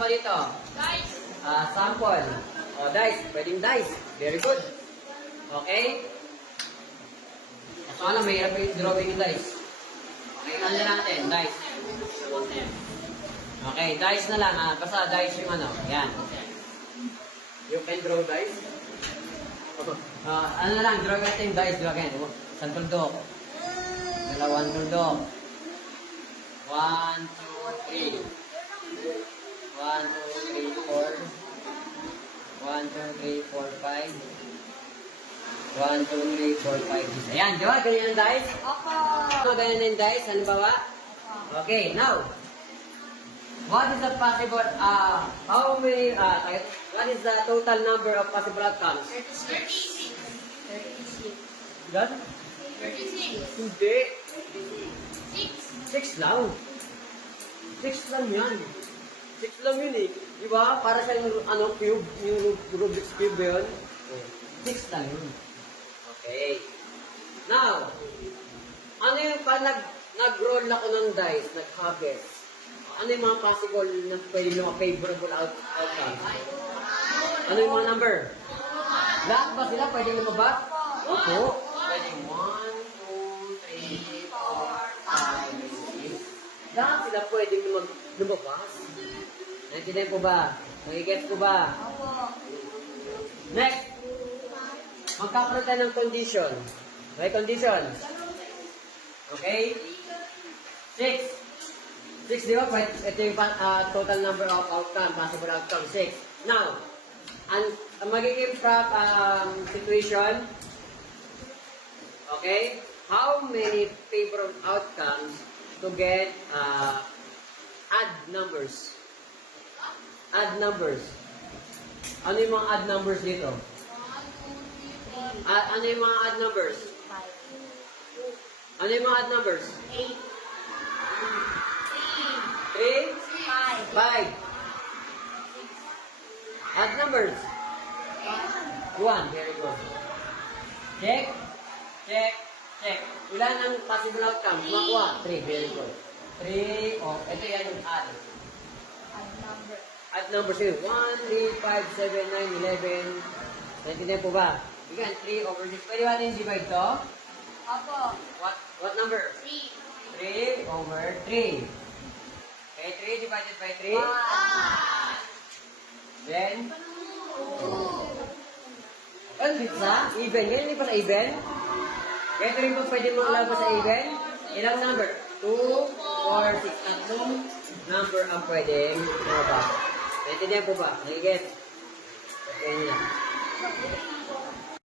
pa dito? Guys. Sample. Dice. Pwedeng dice. Very good. Okay? So, alam, mahirap yung drawing yung dice. Okay, ano natin? Dice. Okay, dice na lang. Basta dice yung ano. Yan. You can draw dice. Ano na lang, draw natin yung dice. Draw again. Isang tuldok. Dalawang tuldok. 1, 2, 3. 1, 2, 3, 4. 1, 2, 3, 4, 5. 1, 2, 3, 4, 5, 6. Ayan, di ba? Ganyan ang dice? Opo. So, ganyan ang dice. Ano ba ba? Okay, now. What is the possible, what is the total number of possible outcomes? 36. 36. Ilan? 36. Hindi. 6. 6 lang. 6 lang yan. 6 lang yun eh. Di ba? Para sa yung cube, yung Rubik's Cube yun. 6 lang yun. Okay. Now, ano yung pa nag-roll ako ng dice, nag-harvest? Ano yung mga possible na pwede mga favorable outcomes? Ano yung mga number? Lahat ba sila pwede lumabas? Opo. Pwede 1, 2, 3, 4, 5, 6. Lahat sila pwede lumabas. Naintindihan po ba? Nagigets po ba? Opo. Next. Magkakaroon tayo ng condition. May condition. Okay? 6. 6, di ba? Ito yung total number of outcome, possible outcome. 6. Now, ang magiging situation, okay? How many favorable outcomes to get add numbers? Add numbers. Ano yung mga add numbers dito? 1, 2, 3, 4. Ano yung mga odd numbers? 5. Ano yung mga odd numbers? 8. 3, 5. 5. Odd numbers? 1. Very good. Check. Check. Check. Ilan ang possible outcome? Makuha. 3. Very good. 3. Oh, ito yan yung odd. Number. Odd numbers yun. 1, 3, 5, 7, 9, 11. Naintindihan po ba? Again, 3 over 6. Pwede ba natin divide to? Opo. What number? 3. 3 over 3. Okay, 3 divided by 3. 1. Then, ano dito sa? Even. Yan hindi pa sa even. Kaya ito rin po pwede mo labas sa even. Ilang number? 2, 4, 6. Tatlong number ang pwedeng lumabas. Naintindihan po ba? Nagigets? Okay niya.